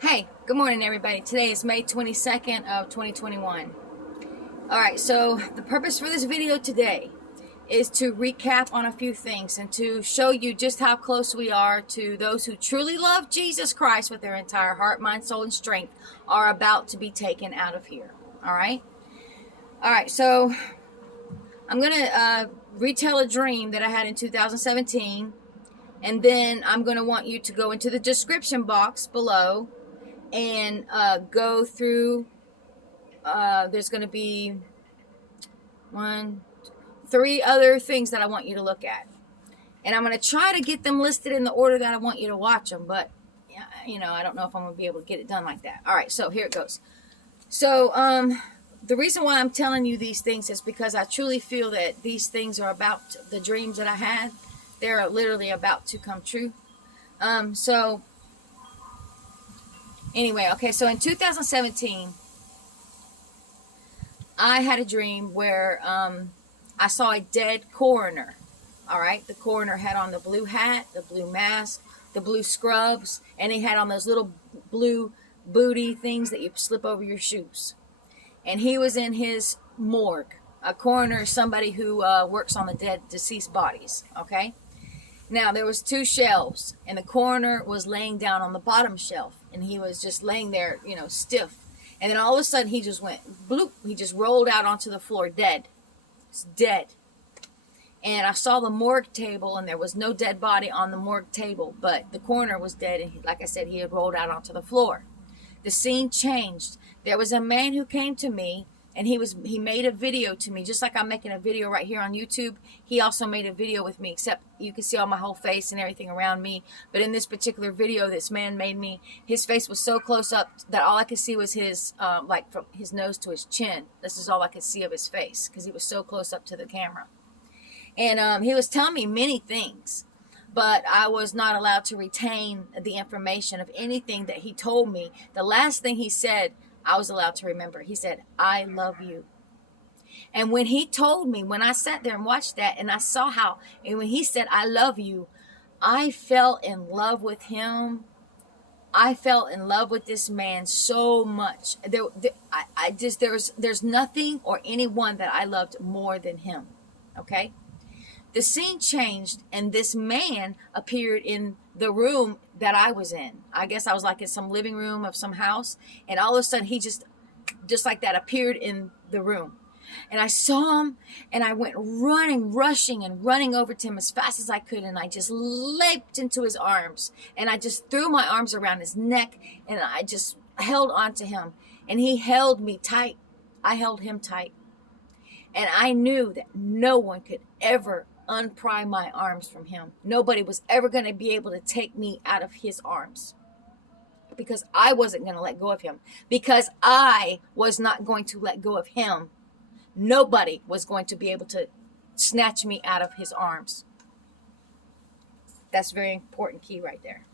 Hey, good morning everybody. Today is May 22nd of 2021. Alright, so the purpose for this video today is to recap on a few things and to show you just how close we are to those who truly love Jesus Christ with their entire heart, mind, soul, and strength are about to be taken out of here. Alright? Alright, so I'm going to retell a dream that I had in 2017, and then I'm going to want you to go into the description box below and go through. There's going to be three other things that I want you to look at, and I'm going to try to get them listed in the order that I want you to watch them, but I don't know if I'm going to be able to get it done like that. All right, so here it goes. So the reason why I'm telling you these things is because I truly feel that these things are about the dreams that I had. They're literally about to come true. So anyway, okay, so in 2017, I had a dream where I saw a dead coroner. All right, the coroner had on the blue hat, the blue mask, the blue scrubs, and he had on those little blue booty things that you slip over your shoes. And he was in his morgue. A coroner is somebody who works on the dead, deceased bodies, okay? Now, there was two shelves, and the coroner was laying down on the bottom shelf, and he was just laying there, stiff. And then all of a sudden, he just went bloop. He just rolled out onto the floor, dead. It's dead. And I saw the morgue table, and there was no dead body on the morgue table, but the coroner was dead, and like I said, he had rolled out onto the floor. The scene changed. There was a man who came to me, and he made a video to me, just like I'm making a video right here on YouTube. He also made a video with me, except you can see all my whole face and everything around me. But in this particular video, this man made me, his face was so close up that all I could see was his, like from his nose to his chin. This is all I could see of his face because he was so close up to the camera. And he was telling me many things, but I was not allowed to retain the information of anything that he told me. The last thing he said, I was allowed to remember. He said, "I love you." And when he told me, when I sat there and watched that, and I saw how, and when he said, "I love you," I fell in love with him. I fell in love with this man so much. There's nothing or anyone that I loved more than him. Okay? The scene changed, and this man appeared in the room that I was in. I guess I was like in some living room of some house, and all of a sudden he just like that appeared in the room. And I saw him, and I went rushing over to him as fast as I could, and I just leaped into his arms, and I just threw my arms around his neck, and I just held on to him, and he held me tight. I held him tight, and I knew that no one could ever unpry my arms from him. Nobody was ever going to be able to take me out of his arms, because I wasn't going to let go of him, because I was not going to let go of him. Nobody was going to be able to snatch me out of his arms. That's a very important key right there.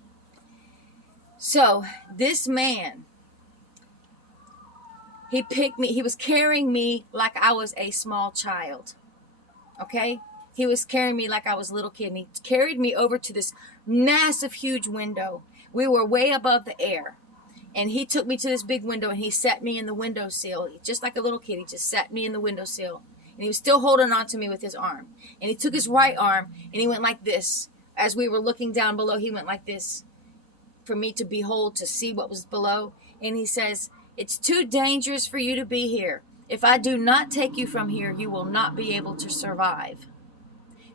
So this man, he picked me. He was carrying me like I was a small child. Okay? He was carrying me like I was a little kid, and he carried me over to this massive, huge window. We were way above the air, and he took me to this big window, and he sat me in the windowsill, just like a little kid. He just sat me in the windowsill, and he was still holding on to me with his arm. And he took his right arm, and he went like this. As we were looking down below, he went like this for me to behold, to see what was below. And he says, "It's too dangerous for you to be here. If I do not take you from here, you will not be able to survive."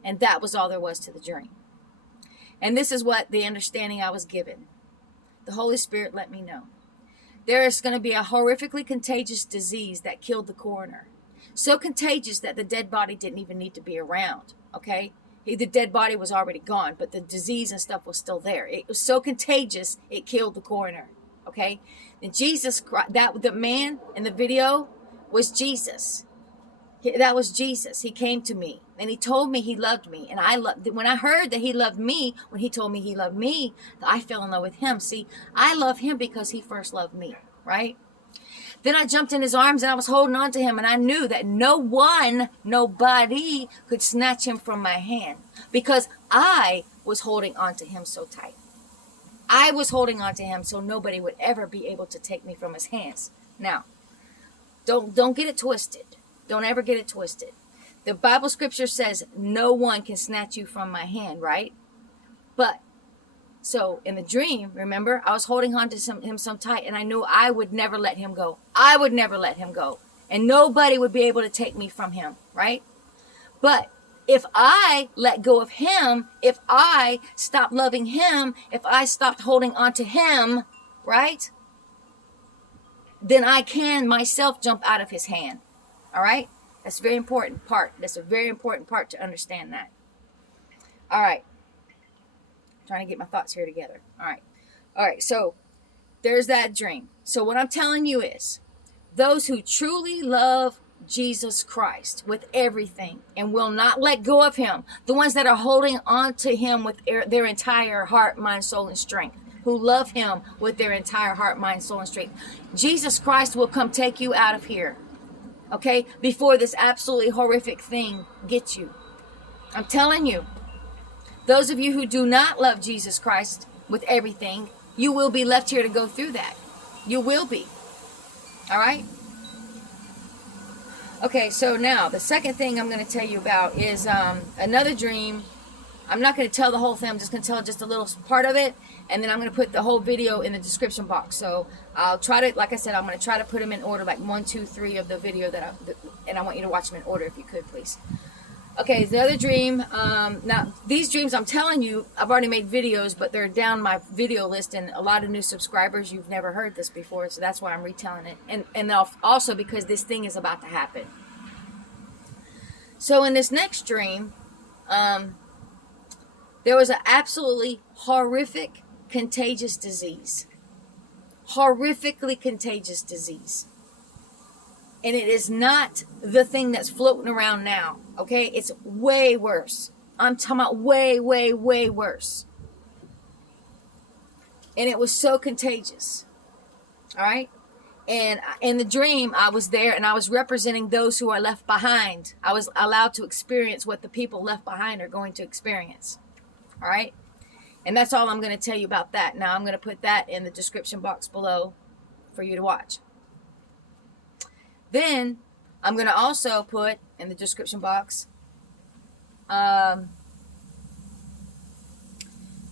And that was all there was to the dream. And this is what the understanding I was given. The Holy Spirit let me know. There is going to be a horrifically contagious disease that killed the coroner. So contagious that the dead body didn't even need to be around. Okay? The dead body was already gone, but the disease and stuff was still there. It was so contagious, it killed the coroner. Okay? And Jesus Christ, the man in the video was Jesus. That was Jesus. He came to me, and he told me he loved me. And when I heard that he loved me, when he told me he loved me, I fell in love with him. See, I love him because he first loved me, right? Then I jumped in his arms, and I was holding on to him, and I knew that nobody could snatch him from my hand, because I was holding on to him so tight. I was holding on to him so nobody would ever be able to take me from his hands. Now, don't get it twisted. Don't ever get it twisted. The Bible scripture says no one can snatch you from my hand, right? But so in the dream, remember, I was holding on to him so tight, and I knew I would never let him go. I would never let him go. And nobody would be able to take me from him, right? But if I let go of him, if I stopped loving him, if I stopped holding on to him, right? Then I can myself jump out of his hand. All right? That's a very important part. That's a very important part to understand that. All right. Trying to get my thoughts here together. All right. So there's that dream. So what I'm telling you is, those who truly love Jesus Christ with everything and will not let go of him, the ones that are holding on to him with their entire heart, mind, soul, and strength, who love him with their entire heart, mind, soul, and strength, Jesus Christ will come take you out of here. Okay? Before this absolutely horrific thing gets you. I'm telling you. Those of you who do not love Jesus Christ with everything, you will be left here to go through that. You will be. All right? Okay, so now the second thing I'm going to tell you about is another dream. I'm not going to tell the whole thing. I'm just going to tell just a little part of it, and then I'm going to put the whole video in the description box. So I'll try to, like I said, I'm going to try to put them in order, like 1, 2, 3 of the video and I want you to watch them in order if you could, please. Okay, the other dream, now these dreams I'm telling you, I've already made videos, but they're down my video list, and a lot of new subscribers, you've never heard this before, so that's why I'm retelling it. And also because this thing is about to happen. So in this next dream, there was an absolutely horrific, contagious disease. Horrifically contagious disease. And it is not the thing that's floating around now. Okay? It's way worse. I'm talking about way, way, way worse. And it was so contagious. Alright? And in the dream, I was there and I was representing those who are left behind. I was allowed to experience what the people left behind are going to experience. Alright? And that's all I'm going to tell you about that. Now, I'm going to put that in the description box below for you to watch. Then, I'm going to also put in the description box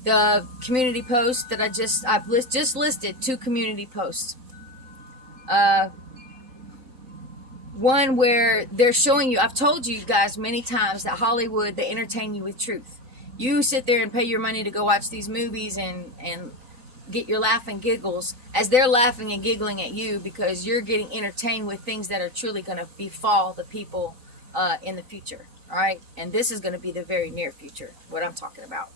the community post that I've just listed 2 community posts. One where they're showing you, I've told you guys many times that Hollywood, they entertain you with truth. You sit there and pay your money to go watch these movies and get your laugh and giggles as they're laughing and giggling at you because you're getting entertained with things that are truly going to befall the people in the future. All right? And this is going to be the very near future, what I'm talking about.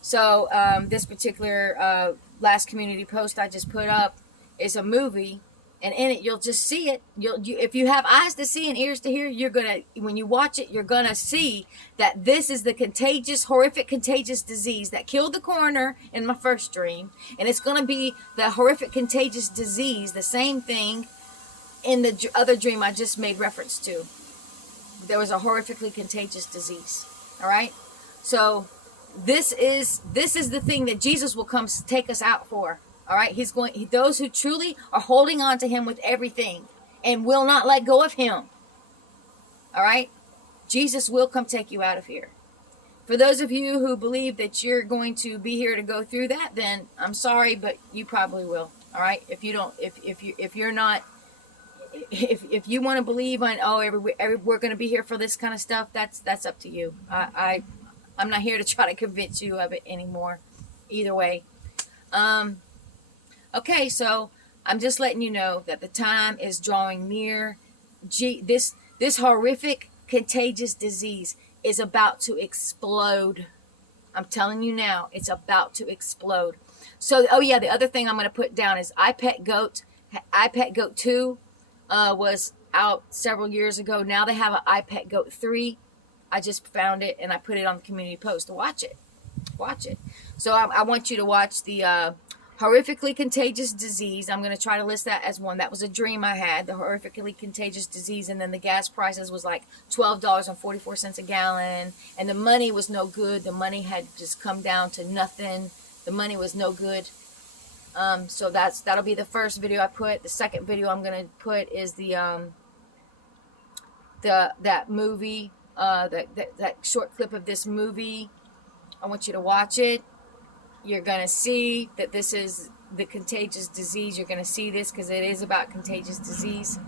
So this particular last community post I just put up is a movie, and in it you'll just see it. If you have eyes to see and ears to hear, you're gonna, when you watch it, you're gonna see that this is the contagious, horrific, contagious disease that killed the coroner in my first dream, and it's gonna be the horrific, contagious disease, the same thing in the other dream I just made reference to. There was a horrifically contagious disease. All right, so this is the thing that Jesus will come take us out for. All right, those who truly are holding on to him with everything and will not let go of him. All right, Jesus will come take you out of here. For those of you who believe that you're going to be here to go through that, then I'm sorry, but you probably will. All right, if you don't, if you're not, if you want to believe on we're going to be here for this kind of stuff, that's up to you. I'm not here to try to convince you of it anymore. Either way. Okay, so I'm just letting you know that the time is drawing near. This horrific, contagious disease is about to explode. I'm telling you now, it's about to explode. So, the other thing I'm going to put down is iPet Goat. iPet Goat 2 was out several years ago. Now they have an iPet Goat 3. I just found it and I put it on the community post. Watch it. Watch it. So I want you to watch the horrifically contagious disease. I'm going to try to list that as one. That was a dream I had, the horrifically contagious disease. And then the gas prices was like $12.44 a gallon. And the money was no good. The money had just come down to nothing. The money was no good. So that'll be the first video I put. The second video I'm gonna put is that movie, that short clip of this movie. I want you to watch it. You're gonna see that this is the contagious disease. You're gonna see this because it is about contagious disease.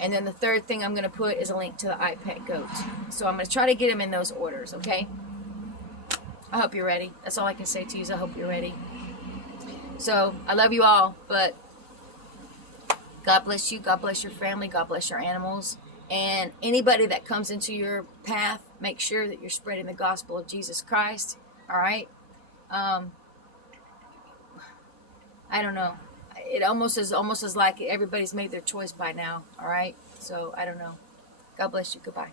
And then the third thing I'm going to put is a link to the iPet goat. So I'm going to try to get them in those orders, okay? I hope you're ready. That's all I can say to you is I hope you're ready. So I love you all, but God bless you. God bless your family. God bless your animals. And anybody that comes into your path, make sure that you're spreading the gospel of Jesus Christ, all right? I don't know. It almost is like everybody's made their choice by now, all right? So I don't know. God bless you. Goodbye.